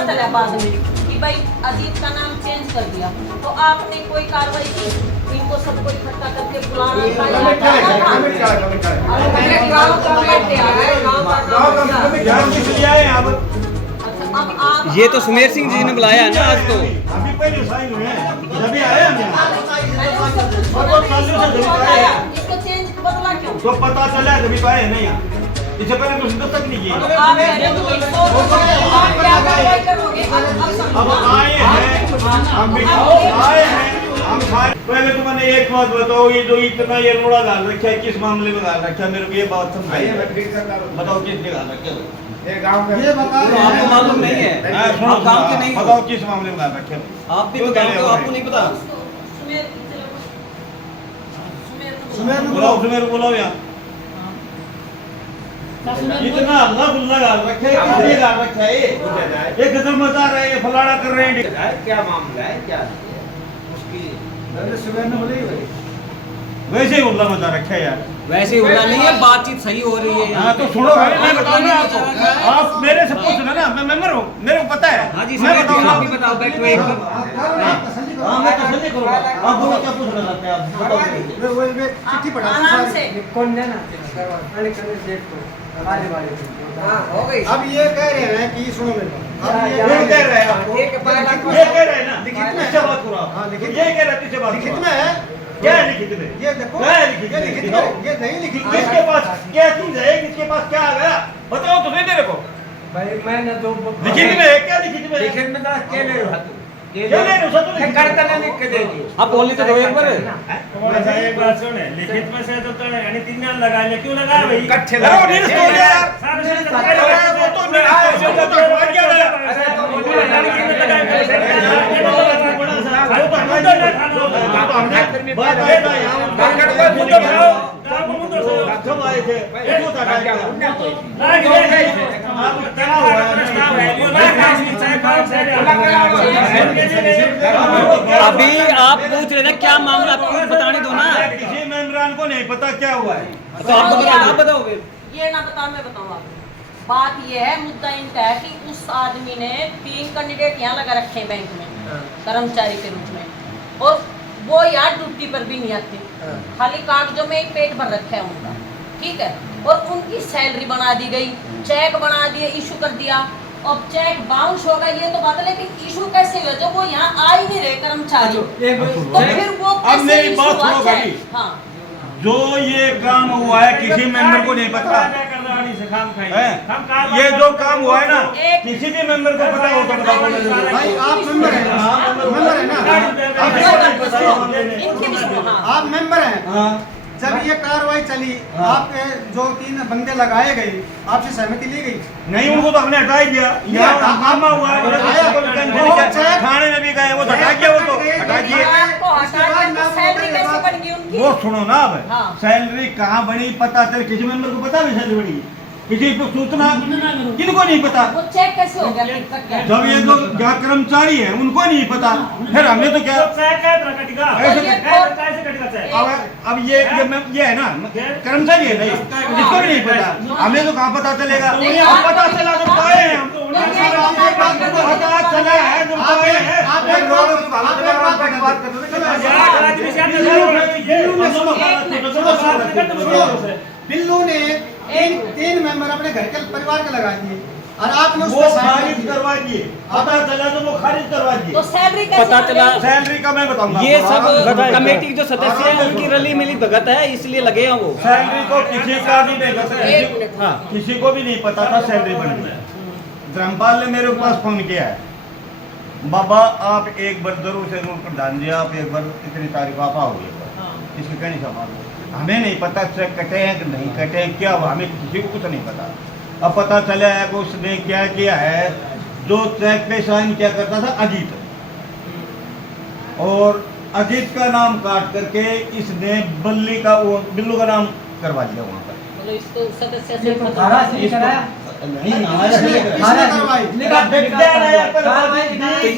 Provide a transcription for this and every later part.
पता चला बाद में कि भाई अजीत का नाम चेंज कर दिया, तो आपने कोई कार्रवाई की? इनको सबको इकट्ठा करके बुलाना था या अब आप ये तो सुमेर सिंह जी ने बुलाया है ना आज तो। अभी पहले साइन हुए हैं, अभी आए हम यहाँ। इसको चेंज बदला क्यों? तो पता चला जब तो आए नहीं यहाँ, इससे पहले तो शिद्दत तक नहीं की। आप कह रहे हो कि इसको आप क्या कार्रवाई करोगे? अब आए हैं हम भी आए हैं हम सारे। पहले तो मैंने एक बात बताओ, ये जो इतना ये रोड़ा डाल रखा है किस मामले में डाल रखा है, मेरे को ये बात समझाइए। बताओ किसने डाल रखा है? ये गांव में ये बता रहे हैं आपको मालूम नहीं है, आप गांव के नहीं हो। बताओ किस मामले में डाल रखा है? आप भी तो गांव के हो, आपको नहीं पता। सुमेर बुलाओ सुमेर बुलाओ यहाँ। इतना अल्लाह गुल्ला डाल रखा है, किसने डाल रखा है? ये गजल मचा रहे हैं, फलाना कर रहे हैं। क्या मामला है, क्या उसकी सुबह में बोली भाई वैसे ही उल्ला मचा रखा है यार। वैसे ही उड़ा नहीं है, बातचीत सही हो रही है। हाँ तो सुनो भाई, मैं बताऊंगा आपको। आप मेरे से पूछना ना, मैं मेंबर हूँ, मेरे को पता है। हाँ जी मैं बताऊंगा। आप भी बताओ, बैठो एक बार। हाँ मैं तसल्ली करूँगा। आप बोलो क्या पूछना चाहते हैं आप? बताओ। वो चिट्ठी पढ़ा आराम से। कौन देना हो गई। अब ये कह रहे हैं कि सुनो मेरे बात। अब ये कह रहे हैं आपको? ये कह रहे हैं ना? लिखित में इससे बात करो आप। हाँ, लिखित ये कह रहे हैं, इससे बात लिखित करो। में है। क्या है लिखित में? ये देखो, क्या है लिखित ये में? लिखित दिखाओ। में, ये नहीं लिखित में। किसके पास क्या चीज है? किसके पास क्या आ गया? बताओ तो सही मेरे को। भाई मैंने तो लिखित में है क्या? लिखित में है? लिखित में तो क्या ले रहा तू? क्या ले रहे हो? सब तो लिखित में। करता ना लिख के दे दियो। आप बोलने तो दो एक बार। अच्छा एक बात सुने, लिखित में से तो यानी 3 दिन लगा ले, क्यों लगा भाई? कट्ठे अरे वो नीरस तो हो गया यार। सारे अरे वो तो नीरस तो हो गया यार। कब आए थे? क्यों था टाइम अभी आप पूछ रहे थे क्या मामला, आपको बताने दो ना। किसी मेंबरान को नहीं पता क्या हुआ है। तो आप बताओ, आप बताओ फिर। ये ना बताओ, मैं बताऊँ आपको। बात ये है, मुद्दा इनका है कि उस आदमी ने 3 कैंडिडेट यहाँ लगा रखे हैं बैंक में कर्मचारी के रूप में, और वो यार ड्यूटी पर भी नहीं आते, खाली कागजों में एक पेट भर रखा है उनका, ठीक है। और उनकी सैलरी बना दी गई, चेक बना दिए, इशू कर दिया। अब चेक बाउंस होगा ये तो बात है, लेकिन इशू कैसे हुआ जब वो यहाँ आ ही नहीं रहे कर्मचारी, तो फिर वो अब मेरी बात सुनो कैसे? भाई। हाँ, जो ये काम हुआ है किसी मेंबर को नहीं पता है। ये जो काम हुआ है ना, किसी भी मेंबर को पता हो तो बताओ। भाई आप मेंबर हैं, मेंबर है ना, इनके भी सुनो, हाँ। आप मेंबर हैं। हाँ जब ये कार्रवाई चली, आपके जो 3 बंदे लगाए गए, आपसे सहमति ली गई? नहीं, उनको तो हमने हटा ही दिया। यहाँ हंगामा हुआ है, थाने में भी गए, वो तो हटा दिया, वो तो हटा दिए। आपको हटा दिया तो सैलरी कैसे बन गई उनकी? वो सुनो ना, अब हाँ। सैलरी कहाँ बनी पता चले, किसी मेंबर को पता नहीं सैलरी बनी, किसी को सूचना किनको नहीं पता। वो चेक कैसे हो गया? तक क्या? जब ये जो क्या कर्मचारी है उनको नहीं पता, फिर हमने तो क्या अब ये है ना, कर्मचारी है नहीं, जिसको भी नहीं पता, हमें तो कहाँ पता चलेगा? पता चला जब तो आए हैं हम, पता चला है जब तो आए हैं। आप एक बात बिल्लू ने 3 मेंबर अपने घर के परिवार के लगा दिए और आपने वो उसको खारिज करवा दिए, पता चला तो वो खारिज करवा दिए। तो सैलरी कैसे पता बन चला गई? सैलरी का मैं बताऊंगा। ये सब कमेटी के जो सदस्य हैं उनकी रली मिली भगत है, इसलिए लगे हैं वो। सैलरी को किसी का भी नहीं एक मिनट। पता, हाँ किसी को भी नहीं पता था सैलरी बन गई। धर्मपाल ने मेरे पास फोन किया है, बाबा आप एक बार जरूर से रूल पर ध्यान दिया, आप एक बार इतनी तारीख आप आओगे, इसके कहने का मालूम हमें नहीं पता चेक कटे हैं कि नहीं कटे हैं, क्या हुआ हमें किसी को कुछ नहीं पता। अब पता चला है कि उसने क्या किया है, जो चेक पे साइन क्या करता था अजीत, और अजीत का नाम काट करके इसने बिल्ली का वो बिल्लू का नाम करवा दिया वहाँ पर। मतलब इसको सदस्य से नहीं नहीं हमारे किसने करवाई? एक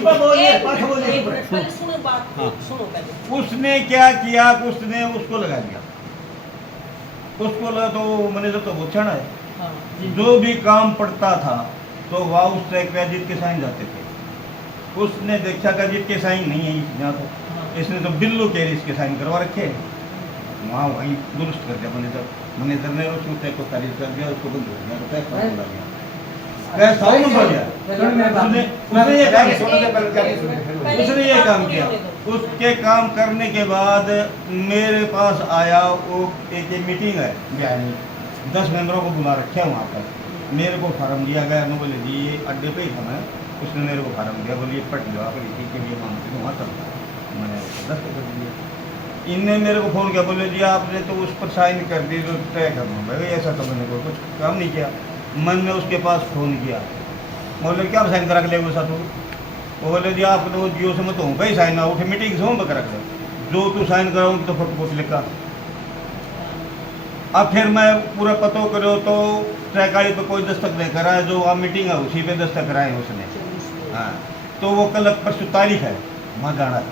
मिनट पहले सुनो बात, सुनो पहले। उसने क्या किया कि उसने उसको लगा दिया, उसको लगा तो मैंने तो वो क्षण है हाँ। जो भी काम पड़ता था तो वहाँ उस ट्रैक पे अजीत के साइन जाते थे। उसने देखा कि अजीत के साइन नहीं है यहाँ तो, इसने तो बिल्लू के इसके साइन करवा रखे हैं। वहाँ वहीं दुरुस्त कर दिया मैनेजर ने, उसको ट्रैक को खारिज कर दिया, उसको बंद कर दिया, तो ट्रैक बंद कर दिया। उसने ये काम किया। उसके काम करने के बाद मेरे पास आया, वो एक मीटिंग है बयानी, 10 मेंबरों को बुला रखे हैं वहाँ पर। मेरे को फार्म दिया गया, उन्होंने बोले जी ये अड्डे पे ही था, उसने मेरे को फार्म दिया, बोलिए पट लो आप इसी के लिए मांगते हैं, वहाँ चलता है। मैंने 10 कर दिया। इनने मेरे को फ़ोन किया, बोले जी आपने तो उस पर साइन कर दी तो तय करना। भाई ऐसा तो मैंने कोई कुछ काम नहीं किया। मैंने उसके पास फ़ोन किया, बोले क्या साइन करा के ले वो साथ? वो बोले जी आप तो जियो से मत हूँ भाई साइन ना उठे, मीटिंग से हूँ करा के जो तू साइन कराऊँ तो फोटो कॉपी लिखा। अब फिर मैं पूरा पतो करो तो ट्रैकाड़ी पे कोई दस्तक नहीं करा है, जो वहाँ मीटिंग है उसी पे दस्तक कराए उसने। हाँ तो वो कल परसों तारीख है, वहाँ जाना है।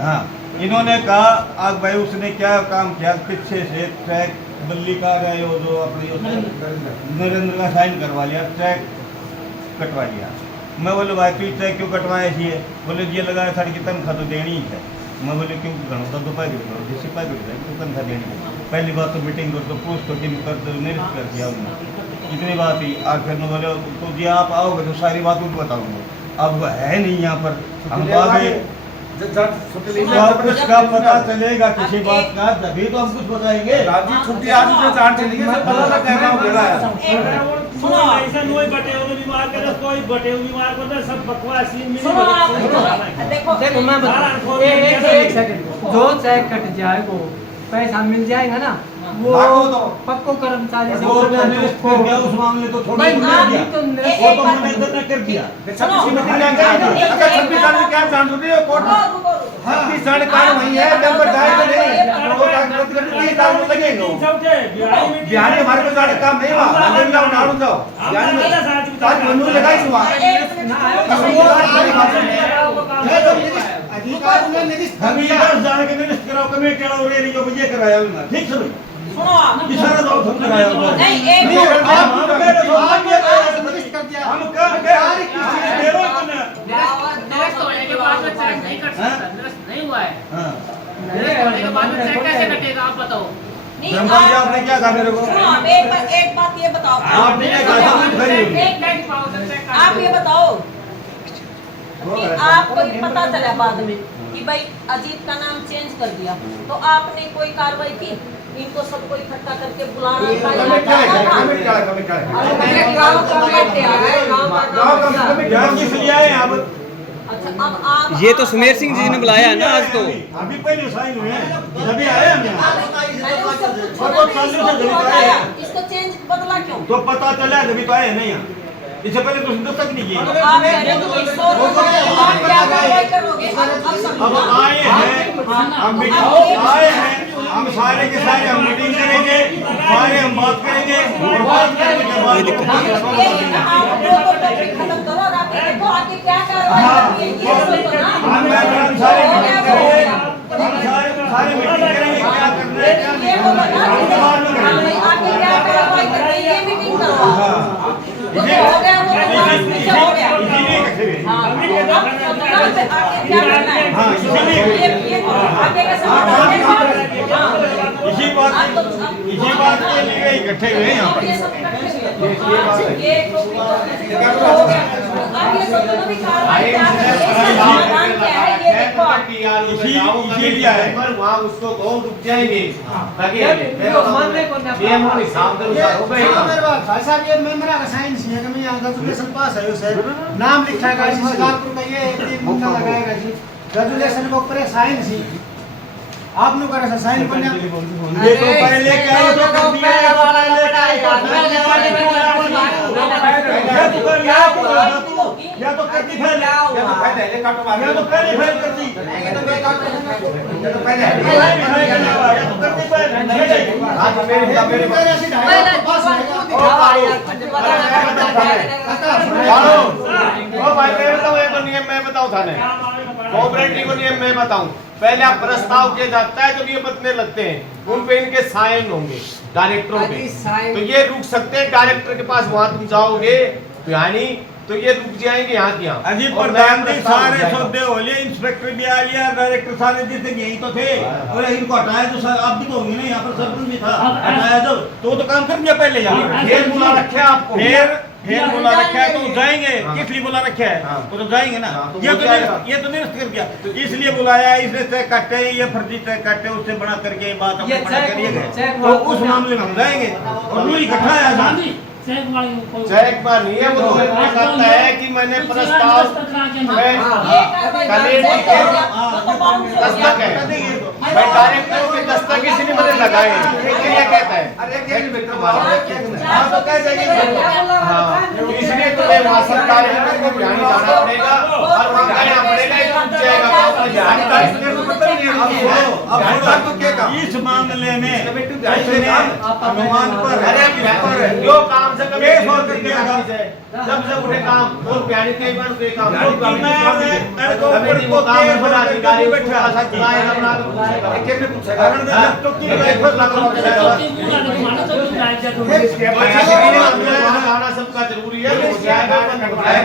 हाँ इन्होंने कहा आज भाई उसने क्या काम किया, पीछे से ट्रैक बल्ली का रहे हो जो अपने नरेंद्र का साइन करवा लिया, ट्रैक कटवा लिया। मैं बोले भाई तू ट्रैक क्यों कटवाया चाहिए? बोले ये लगाया साड़ी की तनख्वाह तो देनी ही है। मैं बोले क्यों घणों तो पैकेट करो, जिससे पैकेट है तो तनख्वाह देनी है। पहली बात तो मीटिंग कर तो पूछ तो टीम कर तो निरस्त कर दिया उन्होंने, इतनी बात ही। आखिर में बोले तो जी आप आओगे तो सारी बात उनको बताऊंगा। अब वो है नहीं यहाँ पर, हम आगे कुछ का पता चलेगा किसी बात का तभी तो हम कुछ बताएंगे। छुट्टी आज से जान चलेगी, सब पता लग जाएगा हो गया। सुनो ऐसा कोई बटे हुए बीमार करे, कोई बटे हुए बीमार को तो सब बकवास ही मिली। सुनो आप देखो मैं बताऊं, एक सेकंड, जो चेक कट जाए वो पैसा मिल जाएगा ना, वो पक्को कर्मचारी से वो निरस्त कर दिया उस मामले तो थोड़ा भाई, आप भी तो एक वो तो बात- मैनेजर ने कर दिया। 26 मीटिंग क्या जान रही है कोर्ट? 26 जन कार्ड वही है, मेंबर जाएगा नहीं, वो कागज करने 30 साल लगेगा। बिहार में हमारे को ज्यादा काम नहीं हुआ, मंदिर जाओ नाड़ू जाओ, बिहार में आज मंदिर लगाई हुआ। अधिकार ने निरस्त हम ये दस जाने के निरस्त कराओ, कमेटी वाला और ये जो ये कराया उन्होंने, ठीक से भाई सुनो आप इशारा दो हम कराया उन्होंने। नहीं एक निरस्त कर दिया। हम कर के किसी ने दे रहा है निरस्त होने के बाद में चेक नहीं कर सकता, निरस्त नहीं हुआ है। हां निरस्त होने के बाद में चेक कैसे कटेगा आप बताओ? नहीं ब्रह्मा जी आपने क्या कहा मेरे को? सुनो आप एक बात ये बताओ, आपने क्या कहा था? आप ये बताओ कि आपको ये पता चला बाद में कि भाई अजीत का नाम चेंज कर दिया, तो आपने कोई कार्रवाई की? इनको सबको इकट्ठा करके बुलाना था या गांव किस लिए आए आप? अच्छा अब आप ये तो सुमेर सिंह जी ने बुलाया है ना आज तो। अभी पहले साइन हुए हैं, अभी आए हम यहाँ। मैंने उससे पूछा और वो ना, चालू इसको से क्यों जब हटाया? आया। इसको चेंज बदला क्यों? तो पता चला जब तो आए नहीं यहाँ, इससे पहले तो उसने तक नहीं किया। आप कह रहे हो कि 100 लोगों के बाद क्या कार्रवाई करोगे? अब समझो। अब आए हैं, हम मीटिंग आए हैं, हम सारे के सारे हम मीटिंग करेंगे, सारे हम बात करेंगे और बात करने के बाद ये आप वो तो टॉपिक खत्म करो और आप ये देखो आगे क्या कार्रवाई करनी है, ये सोचो ना। हम सारे मीटिंग करेंगे, हम सारे मीटिंग करेंगे क्या करना है क्या ये बोलो ना कि आगे क्या कार्रवाई करनी है, ये मीटिंग करो। वो तो हो गया, वो तो बात पीछे हो गया। हाँ, अब समाधान पे आगे क्या करना है? हाँ, ये करो, आगे का समाधान देखो। हाँ, इसी बात के लिए इकट्ठे हुए हैं यहाँ पर। ये सब इकट्ठे हुए। ये टॉपिक तो हो गया। अब ये सोचो ना भी कार्रवाई क्या करनी है, समाधान क्या है, ये देखो आप। इसीलिए आए। वहाँ उसको कहो रुक जाएंगे ताकि मानने को ना नियमों के हिसाब से अनुसार हो गएगा। भाई साहब ये मेंबर का साइन सी है कि मैं यहाँ ग्रेजुएशन पास है उसे नाम लिखाएगा इसी शिकारपुर का ये एक मुद्दा लगाएगा जी ग्रेजुएशन के ऊपर साइन सी आप लोग कर साइन करने ये तो पहले क्या है तो कर दिया है, तो पहले क्या है तो कर दिया है, या तो करती फाइल या तो पहले ले काटो मार या तो पहले फाइल करती ये तो मैं काटो या तो पहले या तो करती फाइल आज मेरे पास ओ भाई मैं बताऊं ये तो नियम मैं बताऊं थाने कोऑपरेटिव को नियम मैं बताऊं पहले आप प्रस्ताव किया जाता है जब ये बदलने लगते हैं उन पे इनके साइन होंगे डायरेक्टरों पे तो ये रुक सकते हैं डायरेक्टर के पास वहां तुम जाओगे यानी तो ये रुक जाएंगे यहाँ की यहाँ अजी और प्रधान नया जी प्रस्ताव सारे हो जाएगा। सौदे हो लिए, इंस्पेक्टर भी आ लिया, डायरेक्टर सारे जितने यही तो थे, और इनको हटाया तो आप भी तो होंगे ना, यहाँ पर सरपंच भी था, हटाया तो काम कर दिया पहले यहाँ। फिर बुला रखे आपको फिर बुला रखा है तो जाएंगे, किस लिए बुला रखा है? हाँ। वो तो जाएंगे ना। हाँ, तो ये वो तो जाएगा। ये तो निरस्त कर दिया, इसलिए बुलाया, इसने तय काटे, ये फर्जी तय काटे, उससे बना करके ये बात अपने बना करिए गए, तो उस मामले में हम जाएंगे। और लू इकट्ठा है हाँ आसान। जी, चेक वाली को चेक पर नहीं है, वो तो इतना कहता है कि मैंने प्रस्ताव में कलेक्टर के दस्तक है, भाई डायरेक्टरों के दस्तक इसलिए मैंने लगाए, ये कहता है। हाँ तो कह देंगे हाँ, इसलिए तुम्हें वहाँ सरकारी को ध्यान जाना पड़ेगा और वहाँ कहना पड़ेगा ये रुक जाएगा, तो अपना ध्यान इस मामले में उसने अनुमान पर अरे जो काम से कभी केस और करके आगा। जब से उठे काम और प्यारी के बार उठे काम तो मैं को ऊपर को काम बना अधिकारी बैठा ऐसा चलाए ना बना के एक एक पूछेगा कारण दे तो की लाइफ लगा इसके बाद आना सबका जरूरी है वो जाएगा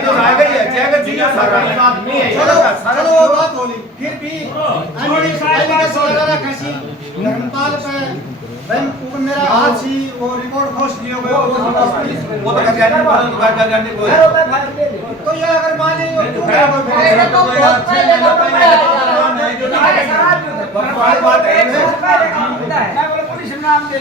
तो रह गई है जाएगा ठीक है सारा बात नहीं है चलो वो बात होली फिर भी धर्मपाल पे ऊपर मेरा हाथ सी वो रिकॉर्ड खोज दिया गया वो तो करने को तो ये अगर मान लीजिए बात है।